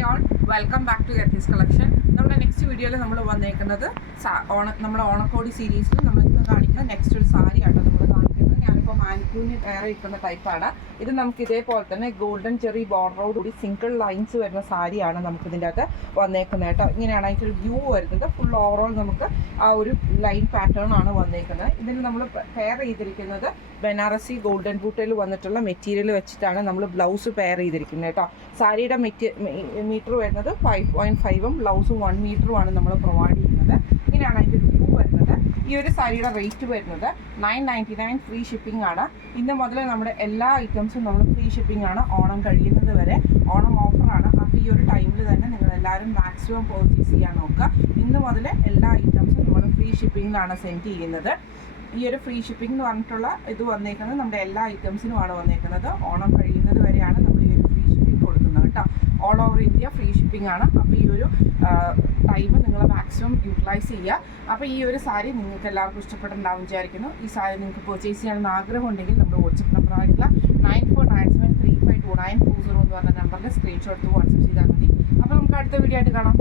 Hi all, welcome back to Gathi's collection. നമ്മുടെ next വീഡിയോയിൽ നമ്മൾ വന്നേക്കുന്നത് നമ്മുടെ ഓണക്കോടി സീരീസിൽ നമ്മൾ ഇന്ന് കാണിക്കുന്ന നെക്സ്റ്റ് ഒരു സാരി ആട്ടോ നമ്മൾ കാണിക്കുന്നത്. ഞാനിപ്പോൾ മാനിക്യൂന് വേറെ ഇരിക്കുന്ന ടൈപ്പാണ്. ഇത് നമുക്ക് ഇതേപോലെ തന്നെ ഗോൾഡൻ ചെറി ബോർഡറോട് കൂടി സിംഗിൾ ലൈൻസ് വരുന്ന സാരിയാണ് നമുക്ക് ഇതിൻ്റെ അകത്ത് വന്നേക്കുന്നത് കേട്ടോ. ഇങ്ങനെയാണ് അതിൻ്റെ ഒരു വ്യൂ വരുന്നത്. ഫുൾ ഓവറോൾ നമുക്ക് ആ ഒരു ലൈൻ പാറ്റേൺ ആണ് വന്നേക്കുന്നത്. ഇതിൽ നമ്മൾ പെയർ ചെയ്തിരിക്കുന്നത് ബനാറസി ഗോൾഡൻ ബൂട്ടിൽ വന്നിട്ടുള്ള മെറ്റീരിയൽ വെച്ചിട്ടാണ് നമ്മൾ ബ്ലൗസ് പെയർ ചെയ്തിരിക്കുന്നത് കേട്ടോ. സാരിയുടെ മീറ്റർ വരുന്നത് 5.5ഉം ബ്ലൗസും 1 മീറ്ററുമാണ് നമ്മൾ പ്രൊവൈഡ് ചെയ്യുന്നത്. ഇങ്ങനെയാണ് അതിൻ്റെ വ്യൂ വരുന്നത്. ഈ ഒരു സാരിയുടെ റേറ്റ് വരുന്നത് 999 ഫ്രീ ഷിപ്പിംഗ് ആണ്. ഇന്ന് മുതൽ നമ്മുടെ എല്ലാ ഐറ്റംസും നമ്മൾ ഫ്രീ ഷിപ്പിംഗ് ആണ്. ഓണം കഴിയുന്നത് വരെ ഓണം ഓഫറാണ്. അപ്പോൾ ഈ ഒരു ടൈമിൽ തന്നെ നിങ്ങൾ എല്ലാവരും മാക്സിമം പർച്ചേസ് ചെയ്യാൻ നോക്കുക. ഇന്ന് മുതൽ എല്ലാ ഐറ്റംസും നമ്മൾ ഫ്രീ ഷിപ്പിങ്ങിലാണ് സെൻഡ് ചെയ്യുന്നത്. ഈ ഒരു ഫ്രീ ഷിപ്പിംഗ് എന്ന് പറഞ്ഞിട്ടുള്ള ഇത് വന്നേക്കുന്നത് നമ്മുടെ എല്ലാ ഐറ്റംസിനുമാണ് വന്നേക്കുന്നത്. ഓണം കഴിയുന്നത് വരെയാണ് നമ്മൾ ഈ ഒരു ഫ്രീ ഷിപ്പിംഗ് കൊടുക്കുന്നത് കേട്ടോ. All over India free shipping ആണ്. അപ്പോൾ ഈ ഒരു ടൈം നിങ്ങൾ മാക്സിമം യൂട്ടിലൈസ് ചെയ്യുക. അപ്പോൾ ഈ ഒരു സാരി നിങ്ങൾക്ക് എല്ലാവർക്കും ഇഷ്ടപ്പെട്ടുണ്ടാവും വിചാരിക്കുന്നു. ഈ സാരി നിങ്ങൾക്ക് പർച്ചേസ് ചെയ്യാനുള്ള ആഗ്രഹം ഉണ്ടെങ്കിൽ നമ്മുടെ വാട്സപ്പ് നമ്പർ ആയിട്ടുള്ള 9497352940 എന്ന് പറഞ്ഞ നമ്പറിൽ സ്ക്രീൻഷോട്ട് വാട്സപ്പ് ചെയ്താൽ മതി. അപ്പോൾ നമുക്ക് അടുത്ത വീഡിയോ ആയിട്ട് കാണാം.